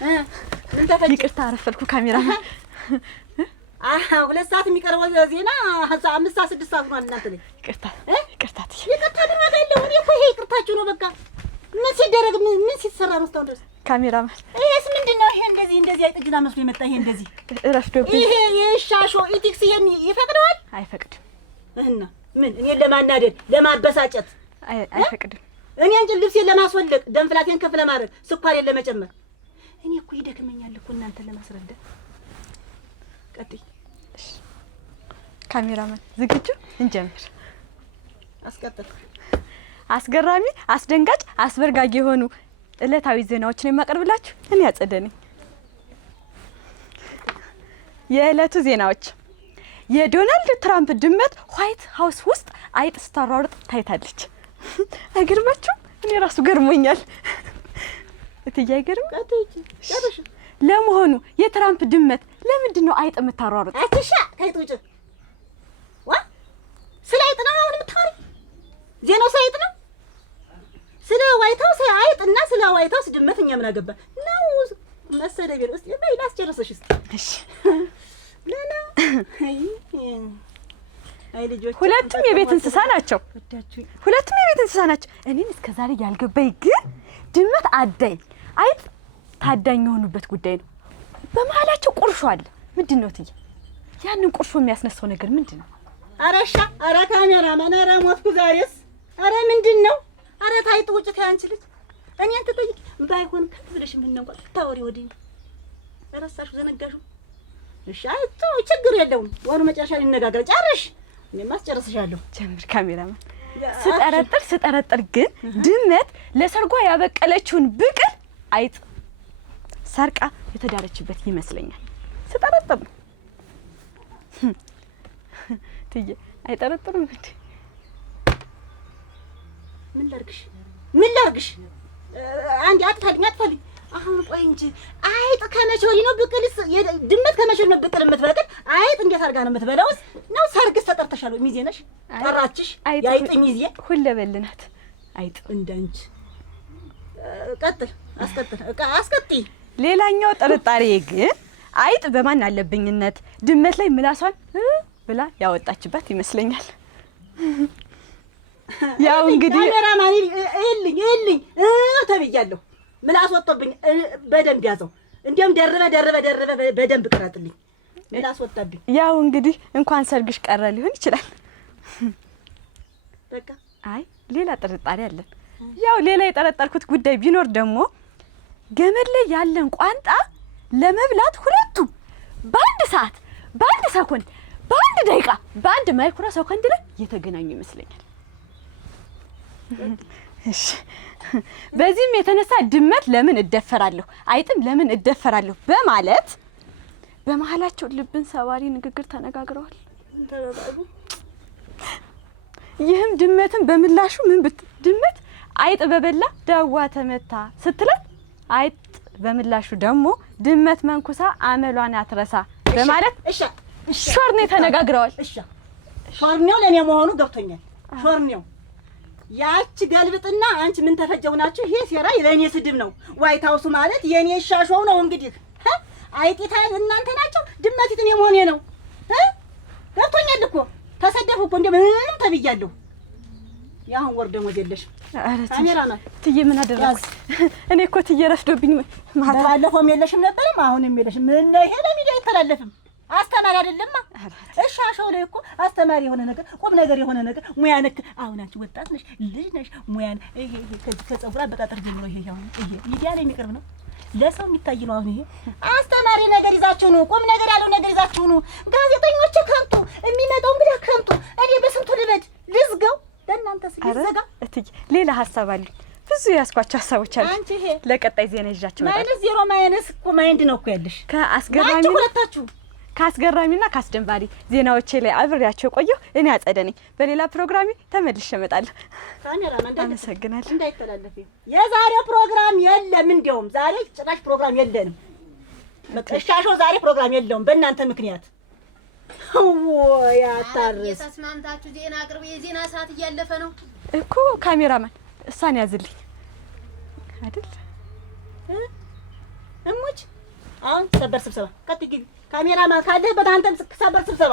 እንተ ፈጅ ይቅርታ አረፈልኩ ካሜራማን። ሁለት ሰዓት የሚቀርበው ዜና 5 ሰዓት 6 ሰዓት ነው እናንተ ላይ። ይቅርታ ይቅርታ ድረግ አይደለም። እኔ እኮ ይሄ ይቅርታችሁ ነው በቃ። ምን ሲደረግ ምን ሲሰራ ነው እስካሁን ድረስ? ካሜራማን ይሄስ ምንድነው? ይሄ እንደዚህ አይጥጅና መስሎ የመጣ ይሄ እንደዚህ ረፍዶብኝ። ይሄ የሻሾ ኢቲክስ ይሄን ይፈቅደዋል? አይፈቅድም። እና ምን እኔን ለማናደድ ለማበሳጨት አይፈቅድም። እኔ አንቺ ልብሴን ለማስወለቅ ደንፍላቴን ከፍ ለማድረግ ስኳሬን ለመጨመር እኔ እኮ ይደክመኛል እኮ እናንተን ለማስረዳት። ቀጥይ ካሜራማን ዝግጁ? እንጀምር። አስቀጥል። አስገራሚ፣ አስደንጋጭ፣ አስበርጋጊ የሆኑ ዕለታዊ ዜናዎችን የማቀርብላችሁ እኔ አጸደ ነኝ። የዕለቱ ዜናዎች። የዶናልድ ትራምፕ ድመት ዋይት ሃውስ ውስጥ አይጥ ስታሯሩጥ ታይታለች። አይገርማችሁም? እኔ ራሱ ገርሞኛል። እትዬ አይገርም? ለመሆኑ የትራምፕ ድመት ለምንድን ነው አይጥ የምታሯሩጥ? አትሻ ከይጥ ውጭ ስለ አይጥ ነው አሁን የምታወሪ? ዜናው ስለ አይጥ ነው? ስለ ዋይት ሃውስ አይጥና ስለ ዋይት ሃውስ ድመት እኛ ምን አገባ ነው? መሰደብ ነው። እስቲ ላስጨርሰሽ እስቲ። እሺ ለና አይ ልጆች ሁለቱም የቤት እንስሳ ናቸው። ሁለቱም የቤት እንስሳ ናቸው። እኔም እስከዛሬ ያልገባኝ ግን ድመት አዳኝ አይጥ ታዳኝ የሆኑበት ጉዳይ ነው። በመሀላቸው ቁርሾ አለ። ምንድን ነው ትዬ? ያንን ቁርሾ የሚያስነሳው ነገር ምንድን ነው? አረሻ አረ ካሜራማን አረ ሞትኩ ዛሬስ። አረ ምንድን ነው? አረ ታይጥ ውጭ ታያንቺ ልጅ እኔን ትጠይቂ ባይሆን ከብለሽ ምን ነው ታወሪ ወዲህ ረሳሹ ዘነጋሹ። እሺ አይቶ ችግር የለውም። ወሩ መጨረሻ ሊነጋገር ጨርሽ። እኔማ አስጨርስሻለሁ። ጀምር ካሜራማን። ስጠረጥር ግን ድመት ለሰርጓ ያበቀለችውን ብቅል አይጥ ሰርቃ የተዳረችበት ይመስለኛል። ስጠረጥር ነው። ትዬ አይጠረጥሩም እንዴ? ምን ላርግሽ? አንዴ አጥፋልኝ። አሁን ቆይ እንጂ አይጥ ከመቼ ወዲህ ነው ብቅልስ? ድመት ከመቼ ነው ብቅል የምትበቅል? አይጥ እንዴት አድርጋ ነው የምትበላውስ? ነው ሰርግስ ተጠርተሻል? ሚዜ ነሽ? ጠራችሽ? የአይጥ ሚዜ ሁለበልናት አይጥ እንዳንቺ። አስቀጥይ። ሌላኛው ጥርጣሬ ግን አይጥ በማን አለብኝነት ድመት ላይ ምላሷን ብላ ያወጣችበት ይመስለኛል። ያው እንግዲህ ካሜራማን ይልኝ ተብያለሁ። ምላስ ወጥቶብኝ በደንብ ያዘው። እንዲያውም ደርበ በደንብ ቀረጥልኝ። ምላስ ወጣብኝ። ያው እንግዲህ እንኳን ሰርግሽ ቀረ ሊሆን ይችላል። በቃ አይ ሌላ ጥርጣሬ አለን። ያው ሌላ የጠረጠርኩት ጉዳይ ቢኖር ደግሞ ገመድ ላይ ያለን ቋንጣ ለመብላት ሁለቱም በአንድ ሰዓት፣ በአንድ ሰኮንድ፣ በአንድ ደቂቃ፣ በአንድ ማይክሮ ሰኮንድ ላይ የተገናኙ ይመስለኛል። እሺ በዚህም የተነሳ ድመት ለምን እደፈራለሁ አይጥም ለምን እደፈራለሁ በማለት በመሀላቸው ልብን ሰባሪ ንግግር ተነጋግረዋል። ይህም ድመትን በምላሹ ድመት አይጥ በበላ ዳዋ ተመታ ስትላት አይጥ በምላሹ ደግሞ ድመት መንኩሳ አመሏን አትረሳ በማለት ሾርኔ ተነጋግረዋል። ሾርኔው ለኔ መሆኑ ገብቶኛል። ሾርኔው ያቺ ገልብጥና አንቺ ምን ተፈጀው ናችሁ? ይሄ ሴራ የኔ ስድብ ነው። ዋይት ሃውስ ማለት የኔ ሻሾው ነው። እንግዲህ አይጢታ እናንተ ናቸው፣ ድመቲት እኔ መሆኔ ነው። ገብቶኛል እኮ ተሰደፉ እኮ እንደምንም ተብያለሁ። ያሁን ወር ደሞዝ የለሽም። ካሜራማን ትዬ ምን አደረኩ? እኔ እኮ ትዬ ረፍዶብኝ ማታ ባለፈውም የለሽም ነበርም አሁንም የለሽም። ምን ነው ይሄ ለሚዲያ አይተላለፍም? አስተማሪ አይደለማ። እሺ አሻው ላይ እኮ አስተማሪ የሆነ ነገር ቁም ነገር የሆነ ነገር ሙያ ነክ። አሁን አንቺ ወጣት ነሽ ልጅ ነሽ። ሙያን ይሄ ከጸጉራ በጣጥር ጀምሮ ይሄ አሁን ይሄ ሚዲያ ላይ የሚቀርብ ነው፣ ለሰው የሚታይ ነው። አሁን ይሄ አስተማሪ ነገር ይዛችሁ ነው፣ ቁም ነገር ያለው ነገር ይዛችሁ ነው። ጋዜጠኞች ከንቱ የሚመጣው እንግዲህ ከንቱ። እኔ በስንቱ ልበድ ልዝገው ለእናንተ ሲዘጋ። እትዬ ሌላ ሀሳብ አለ፣ ብዙ ያስኳቸው ሀሳቦች አሉ። አንቺ ይሄ ለቀጣይ ዜና ይዣቸው ማለት ማይነስ ዜሮ ማይነስ እኮ ማይንድ ነው እኮ ያለሽ ከአስገራሚ ሁለታችሁ ከአስገራሚና ከአስደንባሪ ዜናዎቼ ላይ አብሬያቸው ቆየሁ። እኔ አጸደ ነኝ። በሌላ ፕሮግራሜ ተመልሼ እመጣለሁ። ካሜራማን አመሰግናለሁ። እንዳይተላለፍ የዛሬው ፕሮግራም የለም። እንደውም ዛሬ ጭራሽ ፕሮግራም የለንም። በቃ ሻሾው ዛሬ ፕሮግራም የለውም በእናንተ ምክንያት። ያታርስ ተስማምታችሁ ዜና አቅርቡ። የዜና ሰዓት እያለፈ ነው እኮ። ካሜራማን እሷን ያዝልኝ አይደል? እሙች አሁን ሰበር ስብሰባ ቀጥይ። ካሜራማን ካለህበት አንተም ሰበር ስብሰባ